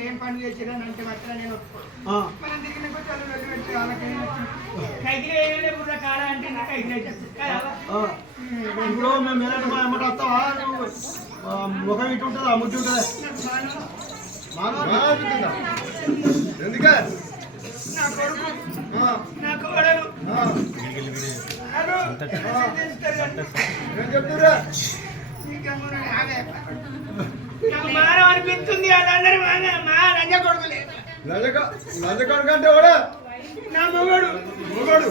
ఏం పని చేసిరా అంటే మాత్రం నేను మనం దిగిన కొంచెం వెళ్ళిపెట్టి కైకి కాడ అంటే ఇప్పుడు మేము ఎమ్మట వస్తావా ముఖం ఇటు ఉంటుందా ముట్టి ఉంటుందా ఎందుకే నా కొడుకు నా కోడలు చెప్తురా నాకు మానం అనిపిస్తుంది వాళ్ళందరూ మా లంజ కొడుకులే లంజ కొడుకు అంటే కూడా నా మొగడు అసలు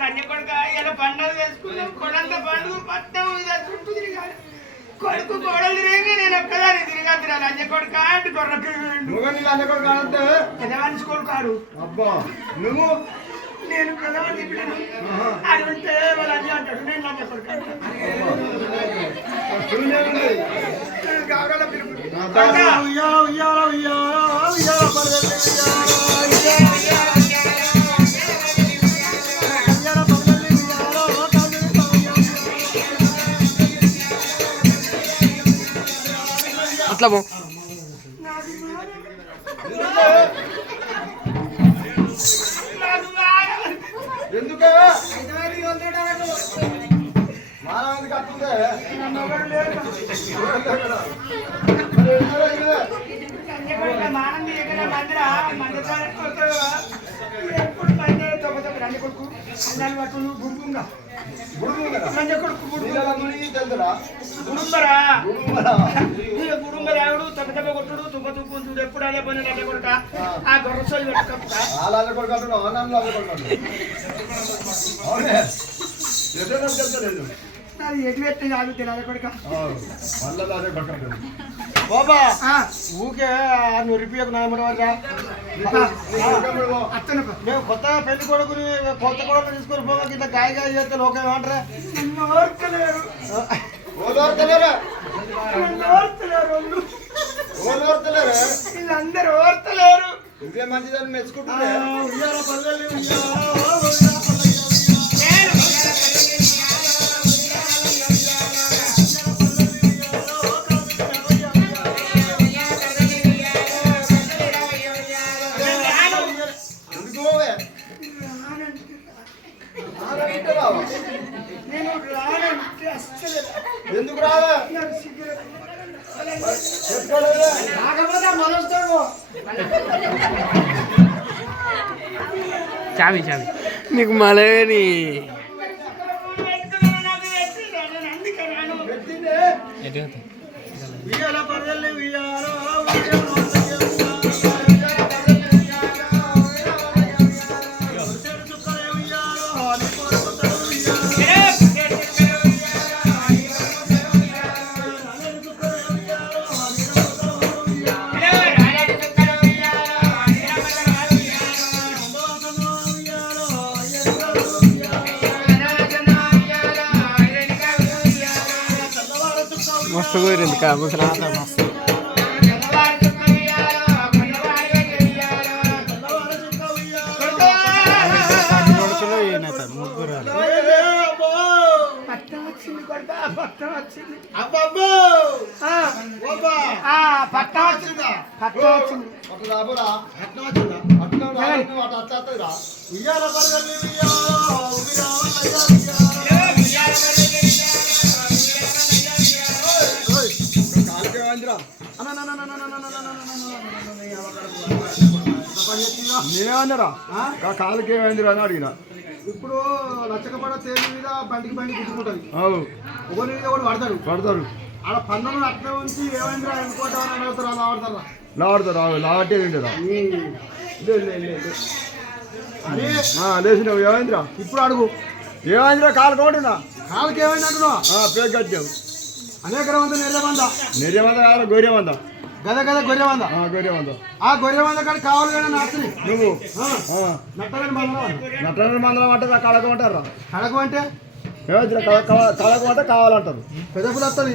లంజ కొడుక ఇలా పండుగ చేసుకున్నాం కొడంత పండుగ పట్టం ఉంటుంది కానీ కొడుకు కోడలు తిరిగి నేను ఒక్కదాన్ని తిరిగి లంజ కొడుక అంటే కొరకు లంజ కొడుకు అంటే పెద్దవాని కొడుకాడు అబ్బా నువ్వు నేను ప్రధాని తిప్పాను అది ఉంటే వాళ్ళు అన్నీ అంటాడు నేను లంజ కొడుకు గావరాల పిలుపు అట్లా పో ఎందుకు మానంది ఎక్కడ ఎప్పుడు పని రంజ కొడుకు అన్నాలు పట్టులు గుడుగుంగా రంజ కొడుకు గుడుంబరా గుడుంబరావుడు తప్ప కొట్టుడు తుప్ప తుప్పు చూడు ఎప్పుడు అదే పని రంజ కొడుక ఆ గొర్రెసోలు పెట్టుకుంటా అది ఎటు పెట్టి కాదు తెలియదు కొడుక బాబా ఊకే నురిపియకు నాయమరా మేము కొత్తగా పెళ్లి కొడుకుని కొత్త కొడుకు తీసుకొని పోగా ఇట్లా గాయ గాయ చేస్తే లోకం ఏమంటారా వీళ్ళందరూ ఓర్తలేరు ఇదే మంచిదని మెచ్చుకుంటున్నారు ఎందుకు రావా చావి చావి నీకు మలవేని मस्त कोयरिंది का मुसलात मस्त కొడుకులో ఏనైతే ముగ్గురు పట్టం వచ్చింది కొడుక పట్టం వచ్చింది అబ్బబ్బో పట్టం వచ్చిందా పట్టం వచ్చింది పట్టం రాబోరా పట్టం వచ్చిందా పట్టం రాబోరా వాట అత్తత్తరా ఉయ్యాల బర్గల్లి నేనేమన్నారా కాళ్ళకి ఏమైందిరా అని అడిగిన ఇప్పుడు లచ్చకపడ తేలి మీద బండికి బండి గుర్తుకుంటుంది ఒకరి మీద కూడా పడతారు ఆడ పన్నులు అట్లా ఉంచి ఏమైందిరా ఎన్నుకోవటం అడుగుతారు అలా ఆడతారా లావట్టే ఉండేదా లేచినావు ఏమైందిరా ఇప్పుడు అడుగు ఏమైందిరా కాలు కోటున్నా కాళ్ళకి ఏమైంది అంటున్నావు పేరు కట్టావు అనేక మంది నిర్యమంద కాదు గొర్రెమంద గద గొర్రెమంద ఆ గొర్రెమంద కాడ కావాలి కానీ నాస్తి నువ్వు నట్టలని మందలం అంటే కడగ అంటారా కడగ అంటే కళకు మాట కావాలంటారు పెద్ద పులి వస్తుంది